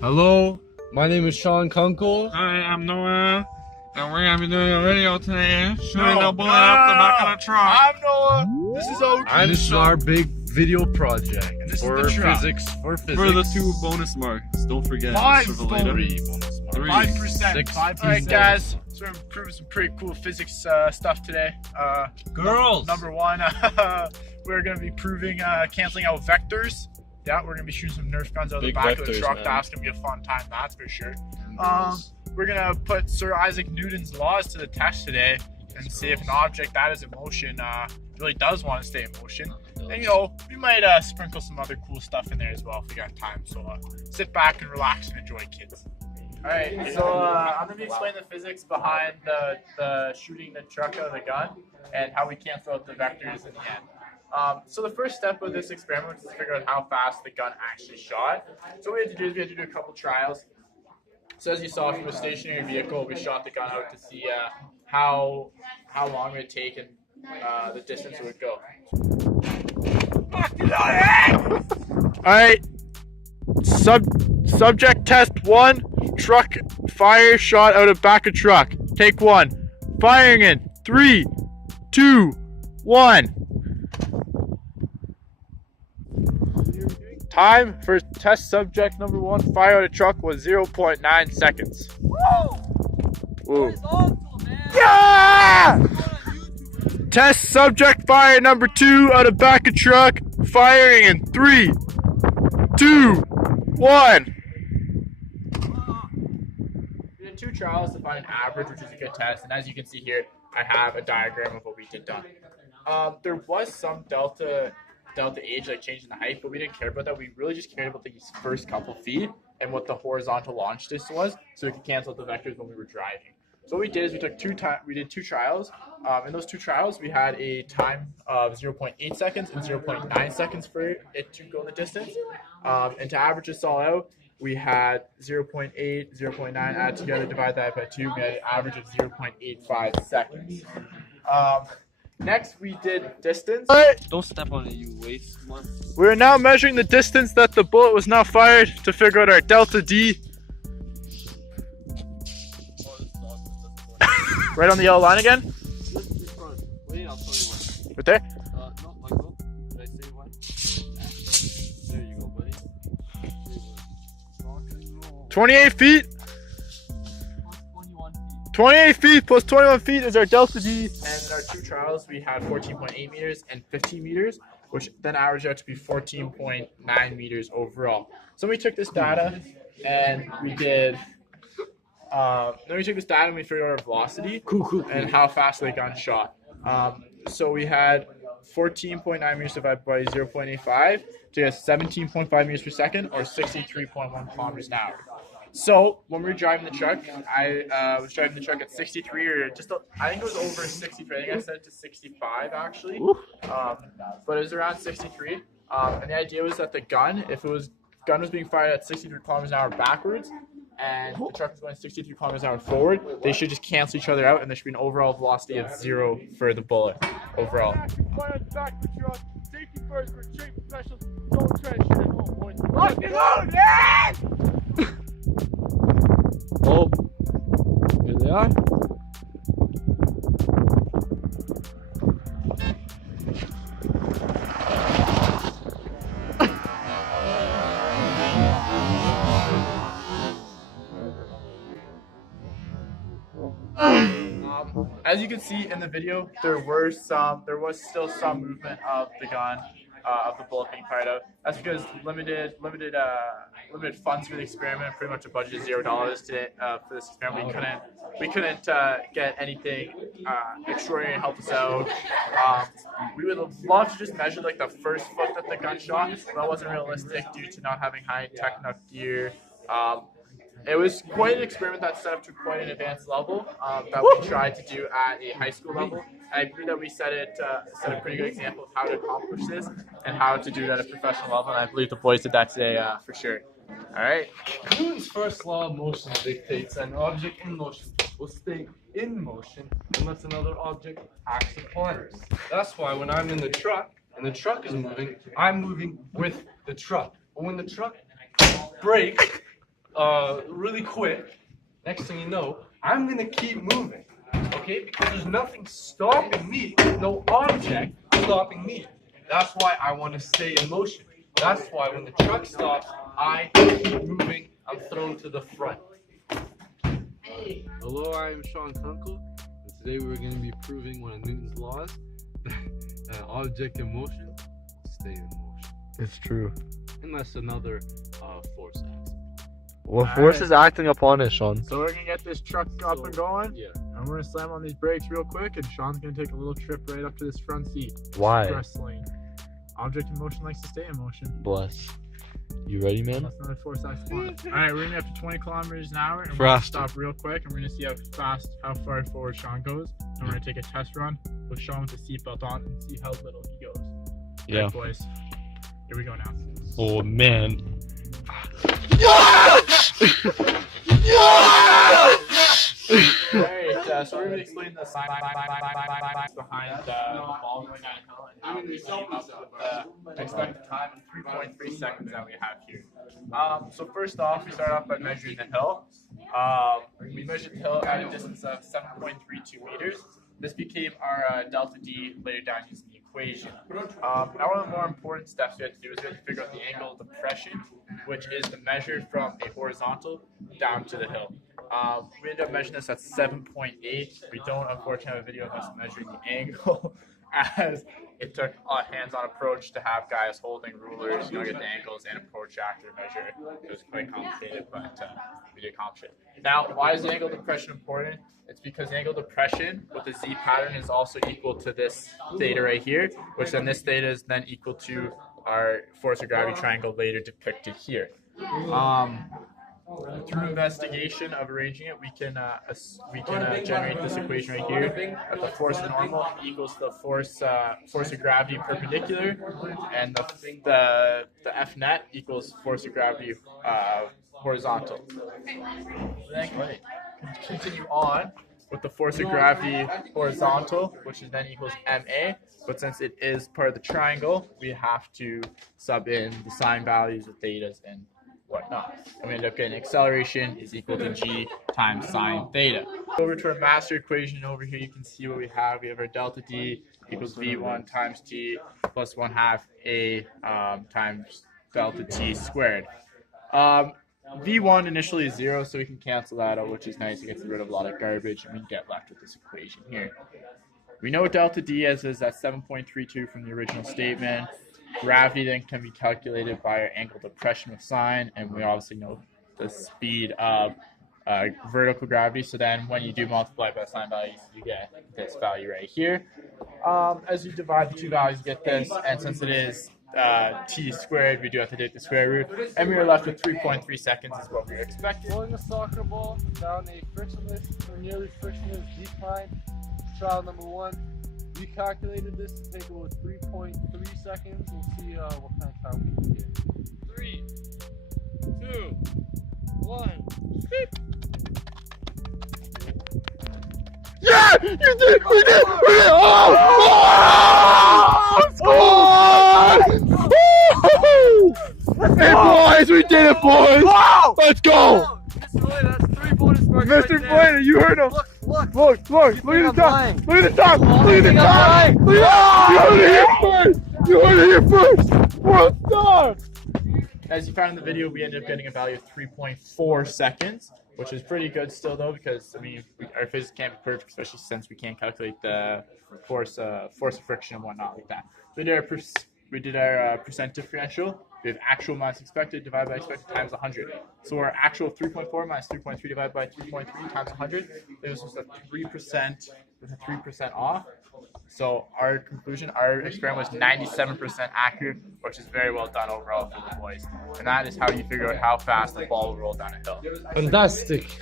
Hello, my name is Sean Kunkel. Hi, I'm Noah, and we're gonna be doing a video today, shooting a bullet up the back of the truck. I'm Noah. This is OG. And this is our big video project this for is the truck. physics. For For the 2 bonus marks, don't forget. Five for the later. 5%. 6%. Alright guys, so we're proving some pretty cool physics stuff today. Girls! Number one, we're going to be proving canceling out vectors. Yeah, we're going to be shooting some Nerf guns out of the Big back of the vectors, truck. man. That's going to be a fun time, that's for sure. We're going to put Sir Isaac Newton's laws to the test today and see if an object that is in motion really does want to stay in motion. And you know, we might sprinkle some other cool stuff in there as well if we got time. So sit back and relax and enjoy, kids. Alright, so I'm going to be explaining the physics behind the shooting the truck out of the gun and how we cancel out the vectors in the end. So the first step of this experiment was to figure out how fast the gun actually shot. So what we had to do is we had to do a couple trials. So as you saw from a stationary vehicle, we shot the gun out to see how long it would take and the distance it would go. Alright, subject test 1, truck fire shot out of back of truck. Take 1. Firing in 3, 2, 1. Time for test subject number 1, fire out of truck was 0.9 seconds. Woo! Yeah! Test subject fire number 2 out of back of truck, firing in 3, 2, 1. We did 2 trials to find an average, which is a good test, and as you can see here, I have a diagram of what we did done. There was some delta age, like changing the height, but we didn't care about that. We really just cared about these first couple feet and what the horizontal launch distance was, so we could cancel out the vectors when we were driving. So what we did is we did 2 trials. In those 2 trials, we had a time of 0.8 seconds and 0.9 seconds for it to go the distance. And to average this all out, we had 0.8, 0.9 add together, divide that by 2, we had an average of 0.85 seconds. Next, we did distance. Don't step on it, you waste. We're now measuring the distance that the bullet was now fired to figure out our delta D. Right on the yellow line again? Wait, I'll tell you what. Right there? No, Michael. Did I say one? There you go, buddy. 28 feet. 21 feet. 28 feet plus 21 feet is our delta D. And in our 2 trials, we had 14.8 meters and 15 meters, which then averaged out to be 14.9 meters overall. So we took this data and we did. Then we took this data and we figured out our velocity and how fast the gun shot. So we had 14.9 meters divided by 0.85 to get 17.5 meters per second or 63.1 kilometers an hour. So when we were driving the truck, I was driving the truck at 63 or just, I think it was over 63. I think I set it to 65 actually. But it was around 63. And the idea was that the gun, if it was gun was being fired at 63 kilometers an hour backwards, and the truck is going 63 kilometers an hour forward, they should just cancel each other out, and there should be an overall velocity of 0 for the bullet overall. Safety first, we're straight professionals. Don't try to shoot at home, boys. Oh, here they are. As you can see in the video, there was still some movement of the gun, of the bullet being fired out. That's because limited funds for the experiment, pretty much a budget of $0 today for this experiment. We couldn't get anything extraordinary to help us out. We would love to just measure like the first foot that the gun shot, but that wasn't realistic due to not having high tech enough gear. It was quite an experiment that set up to quite an advanced level that we tried to do at a high school level. And I believe that we set a pretty good example of how to accomplish this and how to do it at a professional level. And I believe the boys did that today for sure. All right. Newton's first law of motion dictates an object in motion will stay in motion unless another object acts upon it. That's why when I'm in the truck and the truck is moving, I'm moving with the truck. But when the truck brakes, really quick, next thing you know, I'm gonna keep moving, okay? Because there's nothing stopping me, no object stopping me. That's why I want to stay in motion. That's why when the truck stops, I keep moving. I'm thrown to the front. Hello, I am Sean Kunkel, and today we're going to be proving one of Newton's laws, that an object in motion will stay in motion, It's true. unless another force acts. What force is acting upon it, Sean? So we're gonna get this truck up and going, Yeah. and we're gonna slam on these brakes real quick, and Sean's gonna take a little trip right up to this front seat. Why? Express lane. Object in motion likes to stay in motion. Bless. You ready, man? Unless another force acts upon it. Alright, we're gonna up to 20 kilometers an hour, and we're gonna Faster. stop real quick, and we're gonna see how far forward Sean goes. And we're gonna take a test run with Sean with the seatbelt on and see how little he goes. Yeah. Alright, boys. Here we go now. Oh, man. Alright, so we're going to explain the science behind the ball going downhill and how we came up with the expected time in 3.3 seconds that we have here. So first off, we start off by measuring the hill. We measured the hill at a distance of 7.32 meters. This became our delta D later down using the equation. Now one of the more important steps we have to do is we have to figure out the angle of depression, which is the measure from a horizontal down to the hill. We ended up measuring this at 7.8. We don't unfortunately have a video of us measuring the angle as it took a hands-on approach to have guys holding rulers, get the angles and a protractor measure. It was quite complicated, but we did accomplish it. Now, why is the angle of depression important? It's because the angle of depression with the Z pattern is also equal to this theta right here, which then this theta is then equal to our force of gravity triangle later depicted here. Through investigation of arranging it, we can generate this equation right here. That the force normal equals the force of gravity perpendicular, and the F net equals force of gravity horizontal. Then continue on with the force of gravity horizontal, which is then equals ma. But since it is part of the triangle, we have to sub in the sine values of thetas and whatnot. And we end up getting acceleration is equal to g times sine theta. Over to our master equation over here, you can see what we have. We have our delta D equals v1 times t plus 1/2 a times delta t squared. V1 initially is 0, so we can cancel that out, which is nice. It gets rid of a lot of garbage, and we get left with this equation here. We know delta D is at 7.32 from the original statement. Gravity then can be calculated by our angle depression with sine, and we obviously know the speed of vertical gravity. So then when you do multiply by sine values, you get this value right here. As you divide the two values, you get this, and since it is t squared, we do have to take the square root, and we are left with 3.3 seconds is what we were expecting. Rolling a soccer ball down a frictionless or nearly frictionless decline. Trial number 1. We calculated this to take about 3.3 seconds. We'll see what kind of time we can get. 3, 2, 1. Yeah! You did! We did! We did! Hey boys, we did it, boys! Let's go! That's 3 bonus marks. Mr. Blainer, you heard him! Look! Look at the top! Look at the top! Look at the top! Look at that! You heard it here first! You heard it here first! World star! As you found in the video, we ended up getting a value of 3.4 seconds, which is pretty good still, though, because our physics can't be perfect, especially since we can't calculate the force of friction and whatnot like that. We did our percent differential. We have actual minus expected divided by expected times 100. So our actual 3.4 minus 3.3 divided by 3.3 times 100 is just a 3% with a 3% off. So our conclusion, our experiment was 97% accurate, which is very well done overall for the boys. And that is how you figure out how fast the ball will roll down a hill. Fantastic!